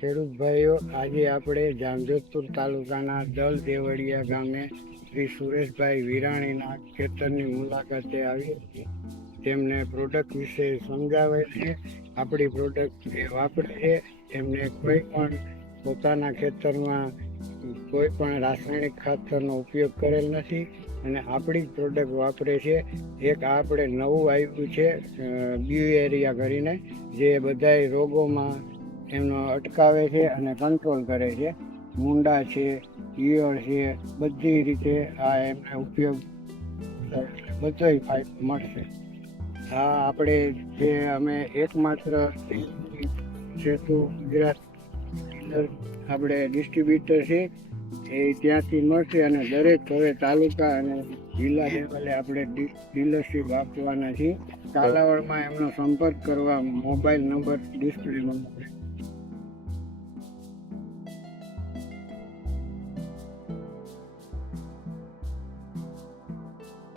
ખેડૂત ભાઈઓ, આજે આપણે જામજોધપુર તાલુકાના દલ દેવળિયા ગામે શ્રી સુરેશભાઈ વિરાણીના ખેતરની મુલાકાતે આવીએ છીએ. તેમને પ્રોડક્ટ વિશે સમજાવે છે. આપણી પ્રોડક્ટ એ વાપરે છે. એમને કોઈ પણ પોતાના ખેતરમાં કોઈ પણ રાસાયણિક ખાતરનો ઉપયોગ કરેલ નથી અને આપણી જ પ્રોડક્ટ વાપરે છે. એક આપણે નવું આવ્યું છે બ્યુએરિયા કરીને, જે બધાય રોગોમાં એમનો અટકાવે છે અને કંટ્રોલ કરે છે. મૂંડા છે, ઈયળ છે, બધી રીતે આ એમને ઉપયોગ બધોય ફાયદો મળશે. આ આપણે જે અમે એકમાત્ર સેતુ ગુજરાત આપણે ડિસ્ટ્રીબ્યુટર છે, એ ત્યાંથી મળશે અને દરેક હવે તાલુકા અને જિલ્લા લેવલે આપણે ડીલરશીપ આપવાના છીએ. કાલાવડમાં એમનો સંપર્ક કરવા મોબાઈલ નંબર ડિસ્પ્લેમાં